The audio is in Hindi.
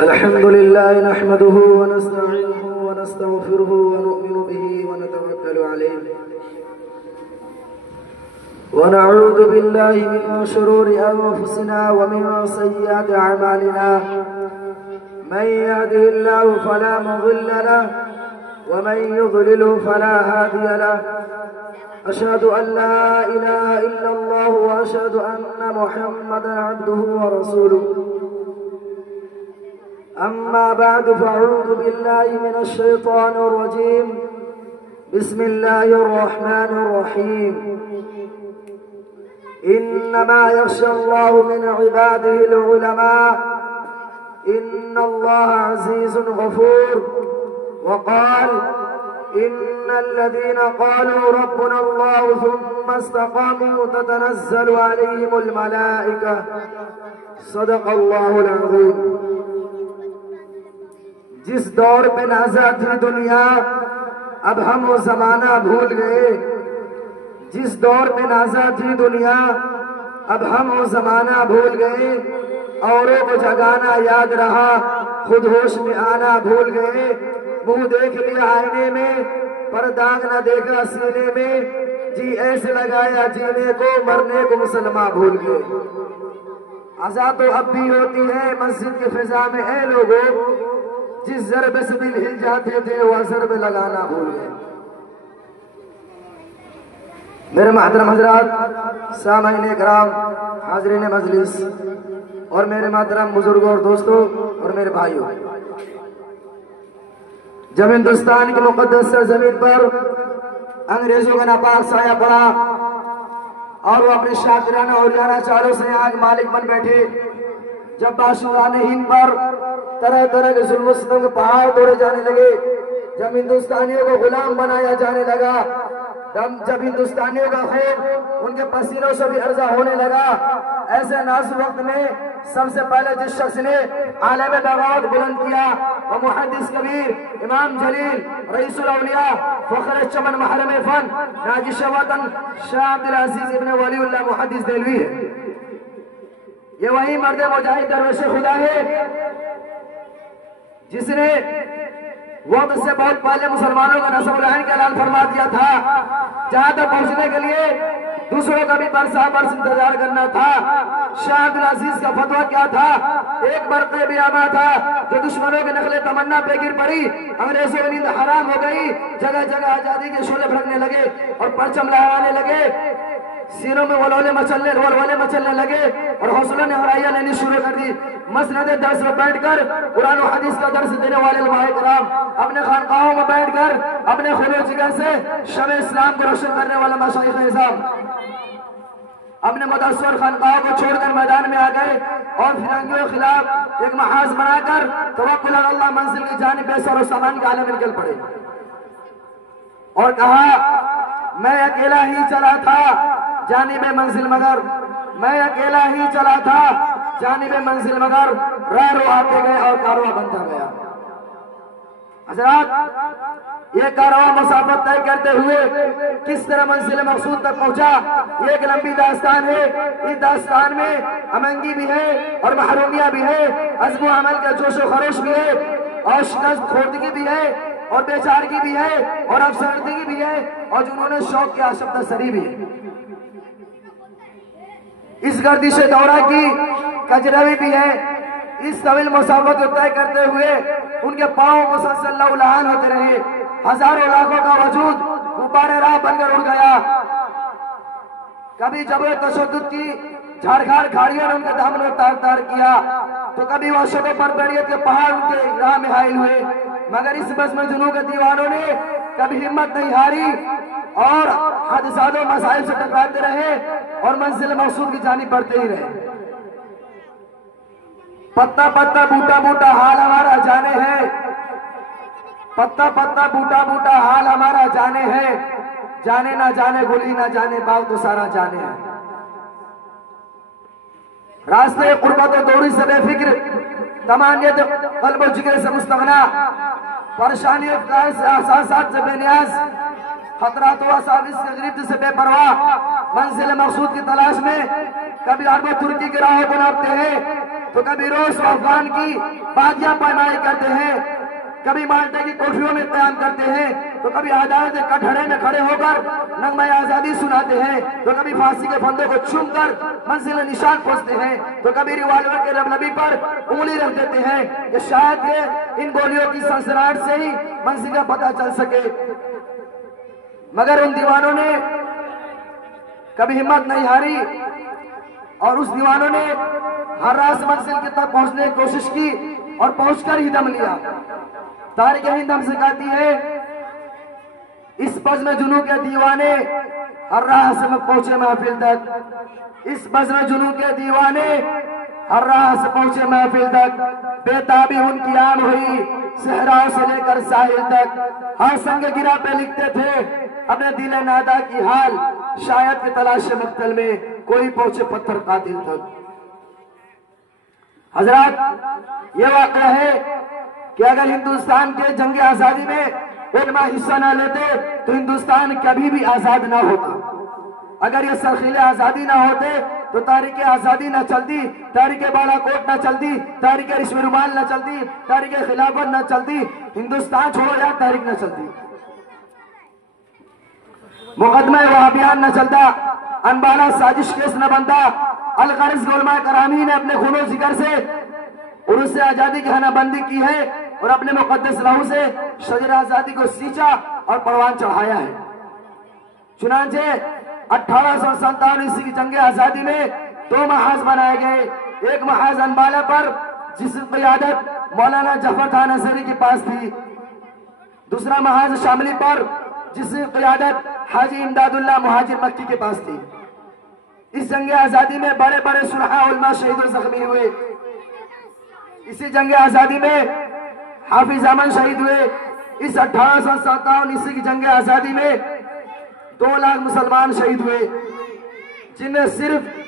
अल्हम्दुलिल्लाह नहमदुहु व नस्तईनुहु व नस्तगफिरुहु व नु'मिनु बिही व नतवक्कलु अलैहि व नऊज़ु बिल्लाहि मिन शुरूरि अंफुसिना व मिन सय्यिआति अअमालिना मन यहदिहिल्लाहु फला मुज़िल्ल लहु व मन युज़लिलहु फला हादिय लहु अशहदु अन ला इलाहा इल्लल्लाह व अशहदु अन्ना मुहम्मदन अब्दुहु व रसूलुहु अम्मा बाद फ़अऊज़ु बिल्लाहि मिनश शैतानिर रजीम बिस्मिल्लाहिर रहमानिर रहीम इन्नमा यख्शल्लाहु मिन इबादिहिल उलमा इन्नल्लाहा अज़ीज़ुन गफूर वक़ाल इन्नल्लज़ीना क़ालू रब्बुनल्लाहु थुम्मा इस्तक़ामू ततनज़्ज़लु अलैहिमुल मलाइका सदक़ल्लाहुल अज़ीम। जिस दौर पे नाज़ा थी दुनिया अब हम वो जमाना भूल गए। जिस दौर पे नाज़ा थी दुनिया अब हम वो जमाना भूल गए। औरों को जगाना याद रहा खुद होश में आना भूल गए। मुंह देख लिया आईने में पर दाग न देखा सीने में। जी ऐसे लगाया जीने को मरने को मुसलमान भूल गए। अज़ा तो अब भी होती है मस्जिद की फिजा में है लोगों। जिस ज़रबे से दिल हिल जाते थे वह ज़रबे लगाना भूल गए। मेरे मोहतरम हज़रात, सामाईन किराम, हाज़रीन मजलिस और मेरे मोहतरम बुजुर्गों और दोस्तों और मेरे भाइयों, जब हिंदुस्तान की मुक़द्दस सरज़मीन पर अंग्रेजों का नापाक साया पड़ा और वो अपने शातिराना और याना चालों से आग मालिक बन बैठे, जब बादशाह हिंद पर तरह तरह के जुल्म सितम के पहाड़ तोड़े जाने लगे, जब हिंदुस्तानियों को गुलाम बनाया जाने लगा, जब हिंदुस्तानियों का खौफ उनके पसीनों से भी अर्जा होने लगा, ऐसे नाजुक वक्त में सबसे पहले जिस शख्स ने आलम दावत बुलंद किया वो मुहद्दिस कबीर इमाम जलील रईसुल औलिया फखर चमन महरम फन नाजिश वतन शाह अब्दुल अजीज इब्न वलीउल्लाह मुहद्दिस देलवी है। ये वही मर्द मुजाहिद दरवेश खुदा है जिसने वक्त से बहुत पहले मुसलमानों का नस्ब लाइन का ऐलान फरमा दिया था। जहां तक पहुंचने के लिए दूसरों का भी बरस इंतजार करना था। शाह अब्दुल अजीज का फतवा क्या था? एक बरक़े भी आमा था जो दुश्मनों के नखले तमन्ना पे गिर पड़ी। अंग्रेजों की नींद हराम हो गई। जगह जगह आजादी के शोले भड़कने लगे और परचम लहराने लगे। सीनों में वलवले मचलने लगे और हौसलों ने हराइयां लेनी शुरू कर दी। मसनद दर्स में बैठकर कुरान और हदीस का दर्स देने वाले उलमाए किराम अपने खानकाहों में बैठकर अपने खुले जिगर से शब इस्लाम को रोशन करने वाला मशाइख निज़ाम अपने मुदस्सर खानकाहों को छोड़कर मैदान में आ गए और फिरंगियों के खिलाफ एक महाज बनाकर तवक्कुल अल्लाह मंजिल की जानिब बेसर और सामान के आलम निकल पड़े और कहा मैं अकेला ही चला था जानिब मंजिल मगर, मैं अकेला ही चला था जानिब मंजिल मगर, राह आते गए और कारवां बनता गया। हज़रात, ये कारवां मुसाफत तय करते हुए किस तरह मंजिल मकसूद तक पहुंचा, ये एक लंबी दास्तान है। इस दास्तान में अमंगी भी है और महरूमिया भी है, अज़्म व अमल का जोश व खरोश भी है और शिकस्त खोर्दगी भी है और बेचारगी भी है और अफसरदगी भी है और जिन्होंने शौक की आशफ्ता सरी भी है। इस गर्दिश दौरा की कजरवी भी है। इस तवील मुसाफत को तय करते हुए उनके पांव मुसलसल लहूलहान होते रहे। हजारों लाखों का वजूद गुब्बारे राह बनकर उड़ गया। कभी जबरे तशद्दुद की झाड़खाड़ खाड़ियों ने उनके दामन में तार तार किया तो कभी वहशतों पर बैरियत के पहाड़ उनके राह में हाइल हुए, मगर इस बज़्म जुनून के दीवानों ने कभी हिम्मत नहीं हारी और हादिसातों मसाइल से टकराते रहे और मंजिल मकसूद की जानिब बढ़ते ही रहे। पत्ता पत्ता बूटा बूटा हाल हमारा जाने है, पत्ता पत्ता बूटा बूटा हाल हमारा जाने है, जाने ना जाने गुली ना जाने बाग तो सारा जाने है। रास्ते कुर्बत और दूरी से बेफिक्र, तमानियत क़ल्ब और जिगर से मुस्तगना, परेशानी एहसासात से बेनियाज, खतरात व साबिस से गिरफ्त से बेपरवाह, मंजिल मकसूद की तलाश में कभी अरब तुर्की की राहों को नापते हैं तो कभी रोज अफगान की बाजियां पैमाई करते हैं, कभी माल्टे की कोठरियों में क्याम करते हैं, तो कभी अदालत के कटहरे में खड़े होकर नगमे आजादी सुनाते हैं, तो कभी फांसी के फंदे को चूमकर मंजिल निशान पहुंचते हैं, तो कभी रिवॉल्वर के रबनबी पर उंगली रख देते हैं कि शायद ये इन गोलियों की सनसनाहट से ही मंजिल का पता चल सके। मगर उन दीवानों ने कभी हिम्मत नहीं हारी और उस दीवानों ने हर रात मंजिल की तक पहुंचने की कोशिश की और पहुंचकर ही दम लिया। तारीख हिंद हमसे कहती है, इस बज़्म जुनू के दीवाने हर राह से पहुंचे महफिल तक, इस बज़्म जुनू के दीवाने हर राह से पहुंचे महफिल तक, बेताबी उनकी आम हुई सहराओं से लेकर साहिल तक, हर संग गिरा पे लिखते थे अपने दिले नादा की हाल, शायद के तलाश मक्तल में कोई पहुंचे पत्थर कातिल तक। हजरात, ये वाक़या है कि अगर हिंदुस्तान के जंग आजादी में उलमा हिस्सा न लेते तो हिंदुस्तान कभी भी आजाद ना होता। अगर ये सरखीले आजादी ना होते तो तारीख आजादी न चलती, तारीख बालाकोट न चलती, तारीख रिश्वी रुमाल न चलती, तारीख खिलाफत न चलती, हिंदुस्तान छोड़ो या तारीख न चलती, मुकदमा वहाबियान न चलता, अनबाना साजिश केस न बनता। अलगर्ज उलमा करामी ने अपने खूनो जिगर से उर्स से आजादी की हनाबंदी की है और अपने मुकद्दस लहू से शजर आजादी को सींचा और परवान चढ़ाया है। चुनांचे 1857 ईस्वी की जंग आजादी में 2 महाज बनाए गए, एक महाज अनबाला पर जिसकी क़ियादत मौलाना जफर खान असरी के पास थी, दूसरा महाज शामली पर जिसकी क़ियादत हाजी इमदादुल्लाह मुहाजिर मक्की के पास थी। इस जंग आजादी में बड़े बड़े सुलहा उलमा शहीद और जख्मी हुए। इसी जंग आजादी में हाफिज अमन शहीद हुए। इस 1857 ईस्वी की जंग आजादी में 2 लाख मुसलमान शहीद हुए, जिनमें सिर्फ